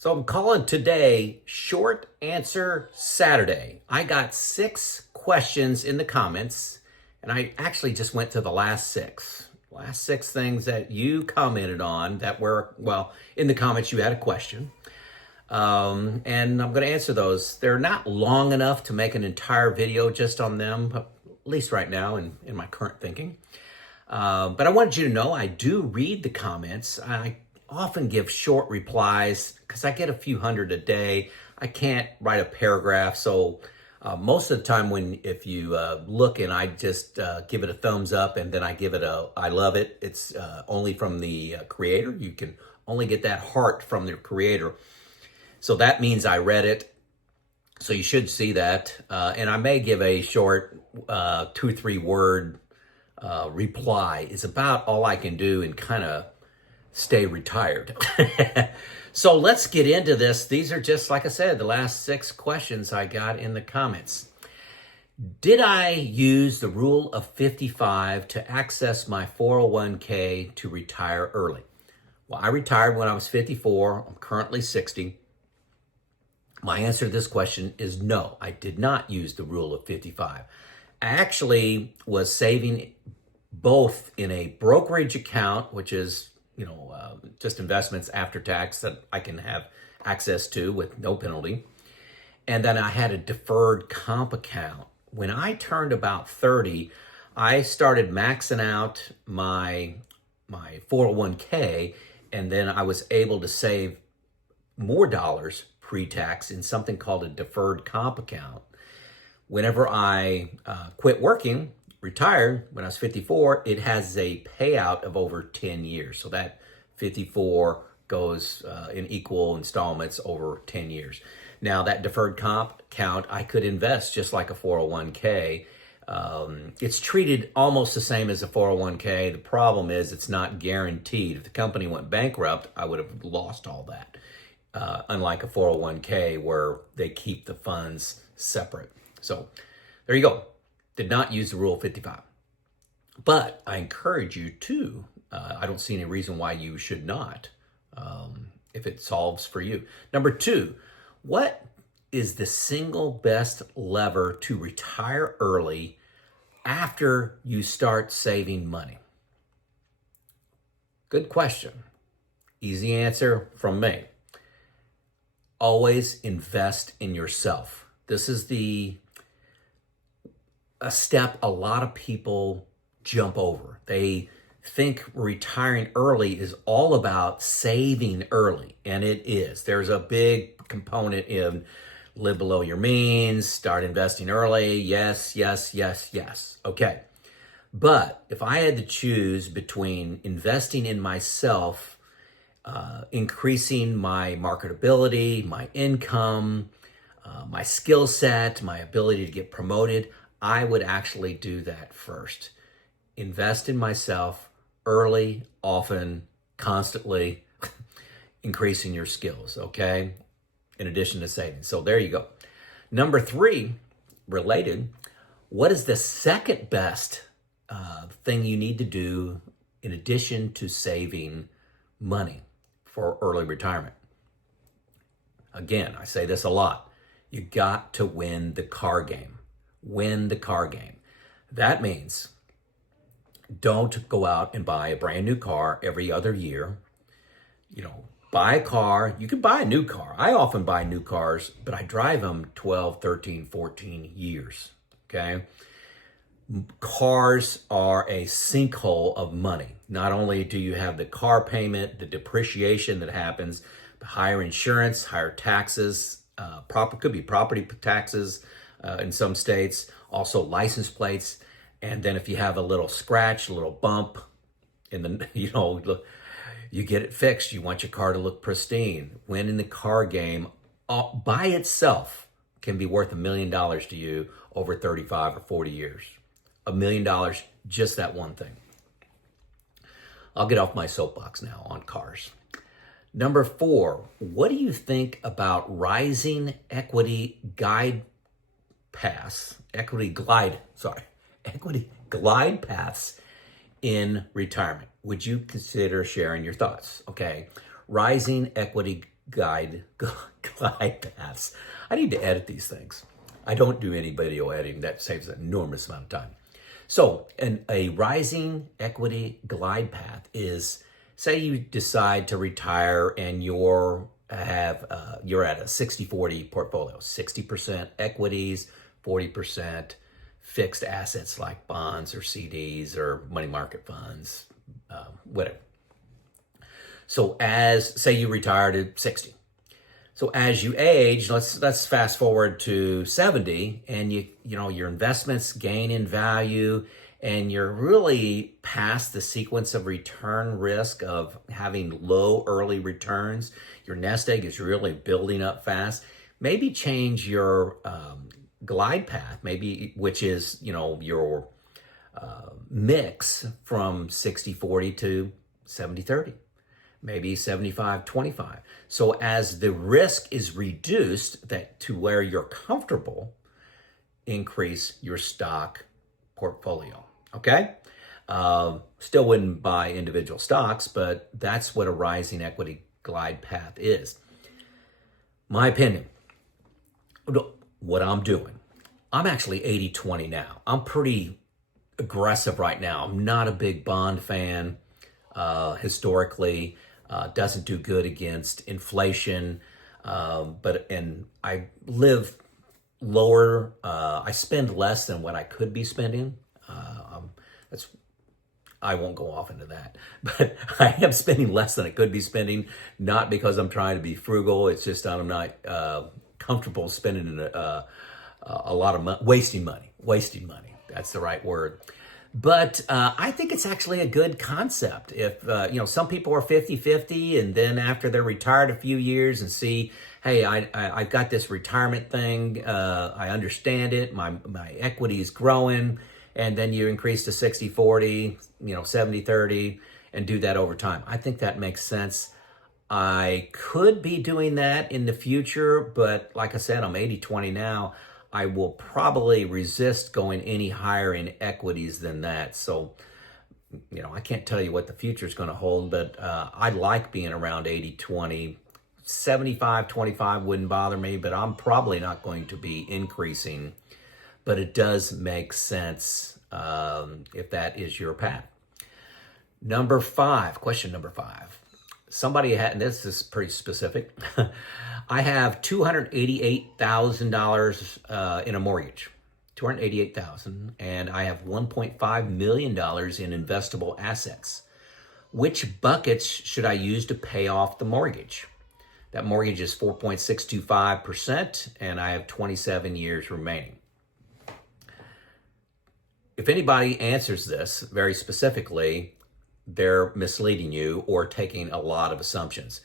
So I'm calling today Short Answer Saturday. I got 6 questions in the comments, and I actually just went to the last 6. Last 6 things that you commented on that were, well, in the comments you had a question. And I'm going to answer those. They're not long enough to make an entire video just on them, at least right now in my current thinking. But I wanted you to know I do read the comments. I often give short replies because I get a few hundred a day. I can't write a paragraph, so most of the time if you look and I just give it a thumbs up and then I give it a I love it, it's only from the creator. You can only get that heart from the creator. So that means I read it. So you should see that. And I may give a short 2-3 word reply. Is about all I can do and kind of stay retired. So let's get into this. These are just, like I said, the last 6 questions I got in the comments. Did I use the rule of 55 to access my 401k to retire early? Well, I retired when I was 54. I'm currently 60. My answer to this question is no, I did not use the rule of 55. I actually was saving both in a brokerage account, which is just investments after tax that I can have access to with no penalty. And then I had a deferred comp account. When I turned about 30, I started maxing out my 401k, and then I was able to save more dollars pre-tax in something called a deferred comp account. Whenever I quit working, retired when I was 54, it has a payout of over 10 years. So that 54 goes in equal installments over 10 years. Now that deferred comp account, I could invest just like a 401k. It's treated almost the same as a 401k. The problem is it's not guaranteed. If the company went bankrupt, I would have lost all that. Unlike a 401k where they keep the funds separate. So there you go. Did not use the rule 55. But I encourage you to. I don't see any reason why you should not if it solves for you. Number 2, what is the single best lever to retire early after you start saving money? Good question. Easy answer from me. Always invest in yourself. This is a step a lot of people jump over. They think retiring early is all about saving early, and it is. There's a big component in live below your means, start investing early. Yes, yes, yes, yes. Okay. But if I had to choose between investing in myself, increasing my marketability, my income, my skill set, my ability to get promoted, I would actually do that first. Invest in myself early, often, constantly, increasing your skills, okay? In addition to saving. So there you go. Number 3, related, what is the second best thing you need to do in addition to saving money for early retirement? Again, I say this a lot. You got to win the car game. Win the car game. That means don't go out and buy a brand new car every other year. Buy a car. You can buy a new car. I often buy new cars, but I drive them 12, 13, 14 years. Okay? Cars are a sinkhole of money. Not only do you have the car payment, the depreciation that happens, the higher insurance, higher taxes, could be property taxes in some states, also license plates. And then if you have a little scratch, a little bump in the, you get it fixed. You want your car to look pristine. Winning the car game by itself can be worth $1 million to you over 35 or 40 years. $1 million, just that one thing. I'll get off my soapbox now on cars. Number 4, what do you think about Rising Equity Glidepaths, Equity Glidepaths in retirement? Would you consider sharing your thoughts? Okay, Rising Equity glide paths. I need to edit these things. I don't do any video editing. That saves an enormous amount of time. So a rising equity glide path is, say you decide to retire and you're at a 60-40 portfolio, 60% equities, 40% fixed assets like bonds or CDs or money market funds, whatever. So say you retire to 60. So as you age, let's fast forward to 70, and your investments gain in value, and you're really past the sequence of return risk of having low early returns. Your nest egg is really building up fast. Maybe change your glide path, which is your mix from 60-40 to 70-30. Maybe 75-25. So as the risk is reduced to where you're comfortable, increase your stock portfolio, okay? Still wouldn't buy individual stocks, but that's what a rising equity glide path is. My opinion, what I'm doing, I'm actually 80-20 now. I'm pretty aggressive right now. I'm not a big bond fan historically. Doesn't do good against inflation, and I live lower. I spend less than what I could be spending. I won't go off into that, but I am spending less than I could be spending, not because I'm trying to be frugal. It's just I'm not comfortable spending a lot of money, wasting money. That's the right word. But I think it's actually a good concept. If, some people are 50-50 and then after they're retired a few years and see, hey, I've got this retirement thing. I understand it. My equity is growing. And then you increase to 60-40, 70-30 and do that over time. I think that makes sense. I could be doing that in the future, but like I said, I'm 80-20 now. I will probably resist going any higher in equities than that. So, I can't tell you what the future is going to hold, but I like being around 80-20. 75-25 wouldn't bother me, but I'm probably not going to be increasing. But it does make sense if that is your path. Question number 5. Somebody had, and this is pretty specific. I have $288,000 in a mortgage, $288,000, and I have $1.5 million in investable assets. Which buckets should I use to pay off the mortgage? That mortgage is 4.625%, and I have 27 years remaining. If anybody answers this very specifically, they're misleading you or taking a lot of assumptions.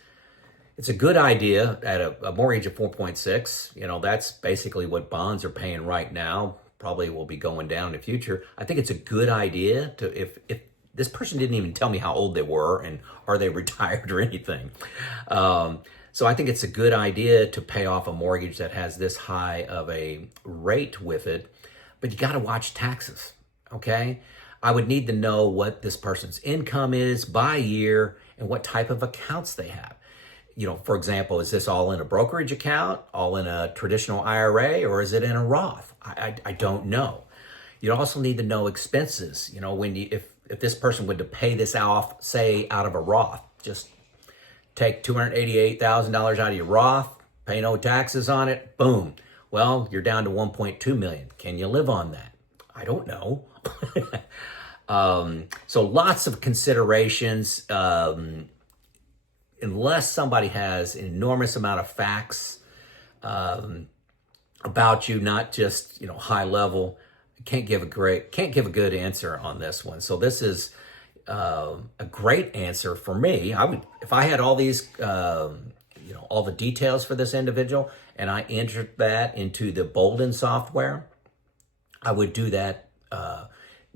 It's a good idea at a mortgage of 4.6. That's basically what bonds are paying right now. Probably will be going down in the future. I think it's a good idea to, if this person didn't even tell me how old they were and are they retired or anything. So I think it's a good idea to pay off a mortgage that has this high of a rate with it, but you got to watch taxes, okay? I would need to know what this person's income is by year and what type of accounts they have. For example, is this all in a brokerage account, all in a traditional IRA, or is it in a Roth? I don't know. You also need to know expenses. If this person would to pay this off, say out of a Roth, just take $288,000 out of your Roth, pay no taxes on it, boom. Well, you're down to $1.2 million. Can you live on that? I don't know. So lots of considerations. Unless somebody has an enormous amount of facts about you, not just high level, can't give a good answer on this one. So this is a great answer for me. If I had all these all the details for this individual and I entered that into the Boldin software, I would do that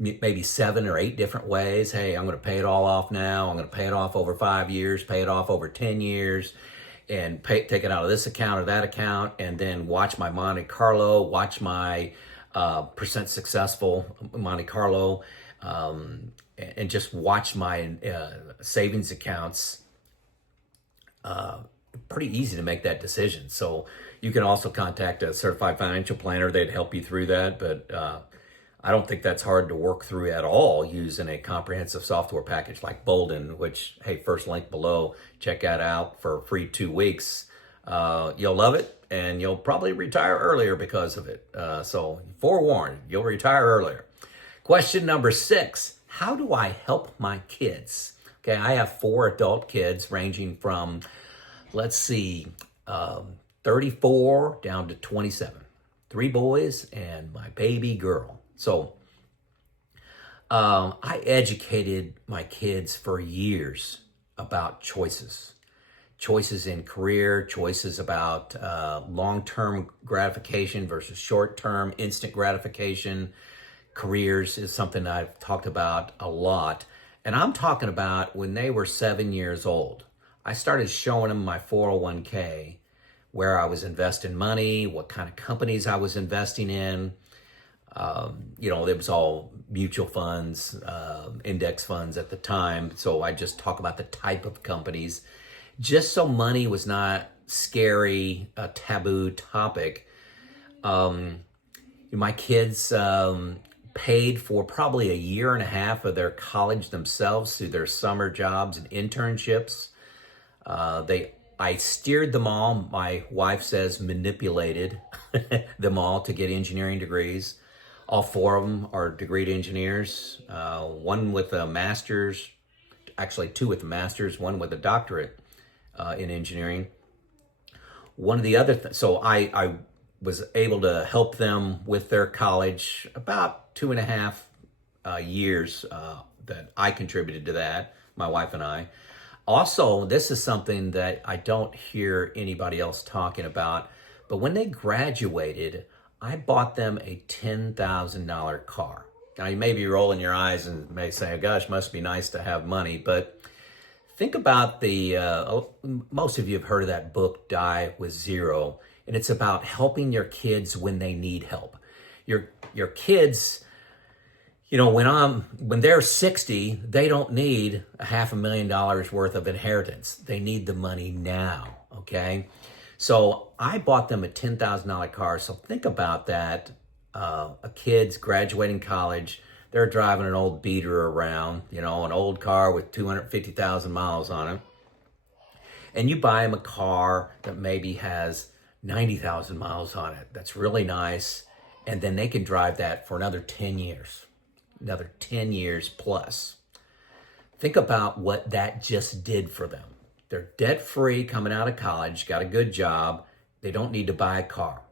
maybe 7 or 8 different ways. Hey, I'm going to pay it all off now. I'm going to pay it off over 5 years, pay it off over 10 years, and take it out of this account or that account, and then watch my Monte Carlo, watch my percent successful Monte Carlo, and just watch my savings accounts pretty easy to make that decision. So you can also contact a certified financial planner. They'd help you through that. But I don't think that's hard to work through at all using a comprehensive software package like Boldin, which, hey, first link below, check that out for a free 2 weeks. You'll love it, and you'll probably retire earlier because of it. So forewarned, you'll retire earlier. Question number 6, how do I help my kids? Okay, I have 4 adult kids ranging from, let's see, 34 down to 27. 3 boys and my baby girl. So I educated my kids for years about choices. Choices in career, choices about long-term gratification versus short-term instant gratification. Careers is something I've talked about a lot. And I'm talking about when they were 7 years old. I started showing them my 401k, where I was investing money, what kind of companies I was investing in. It was all mutual funds, index funds at the time. So I just talk about the type of companies, just so money was not scary, a taboo topic. My kids paid for probably a year and a half of their college themselves through their summer jobs and internships. I steered them all, my wife says manipulated them all to get engineering degrees. All 4 of them are degreed engineers, 1 with a master's, actually 2 with a master's, 1 with a doctorate in engineering. One of the other, so I was able to help them with their college about 2.5 years that I contributed to that, my wife and I. Also, this is something that I don't hear anybody else talking about, but when they graduated, I bought them a $10,000 car. Now, you may be rolling your eyes and may say, oh, gosh, must be nice to have money. But think about most of you have heard of that book, Die with Zero. And it's about helping your kids when they need help. Your kids, when they're 60, they don't need $500,000 worth of inheritance. They need the money now, okay? So I bought them a $10,000 car. So think about that. A kid's graduating college. They're driving an old beater around, an old car with 250,000 miles on it. And you buy them a car that maybe has 90,000 miles on it. That's really nice. And then they can drive that for another 10 years. Another 10 years plus. Think about what that just did for them. They're debt-free coming out of college, got a good job. They don't need to buy a car.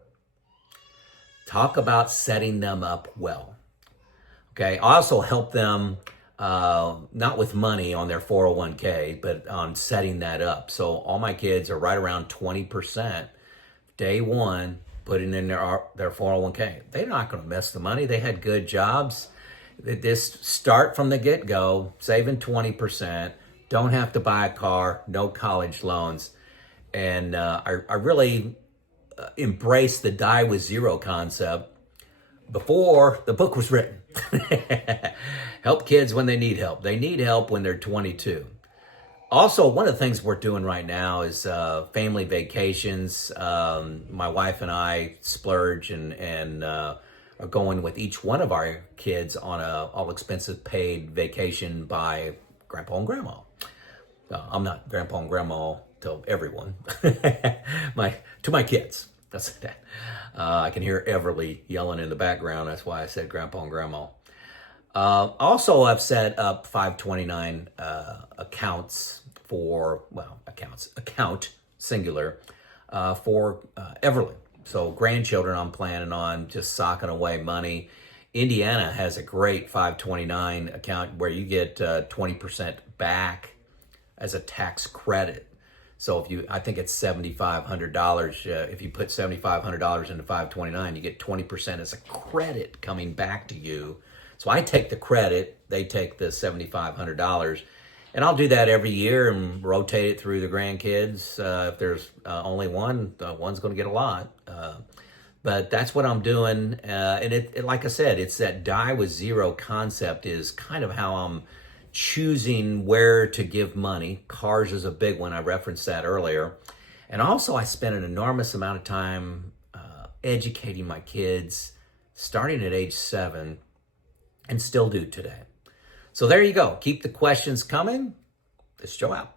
Talk about setting them up well. Okay, I also help them, not with money on their 401k, but on setting that up. So all my kids are right around 20% day one, putting in their 401k. They're not going to miss the money. They had good jobs. They just start from the get-go, saving 20%. Don't have to buy a car, no college loans. And I really embraced the Die with Zero concept before the book was written. Help kids when they need help. They need help when they're 22. Also, one of the things we're doing right now is family vacations. My wife and I splurge and are going with each one of our kids on a all-expenses paid vacation by Grandpa and Grandma. I'm not Grandpa and Grandma to everyone, to my kids. That's that. I can hear Everly yelling in the background. That's why I said Grandpa and Grandma. Also, I've set up 529 accounts account singular for Everly. So grandchildren, I'm planning on just socking away money. Indiana has a great 529 account where you get 20% back as a tax credit. So I think it's $7,500. If you put $7,500 into 529, you get 20% as a credit coming back to you. So I take the credit, they take the $7,500, and I'll do that every year and rotate it through the grandkids. If there's only one, one's going to get a lot. But that's what I'm doing. And it, like I said, it's that Die with Zero concept is kind of how I'm choosing where to give money. Cars is a big one. I referenced that earlier. And also I spent an enormous amount of time educating my kids starting at age 7 and still do today. So there you go. Keep the questions coming. This is Joe out.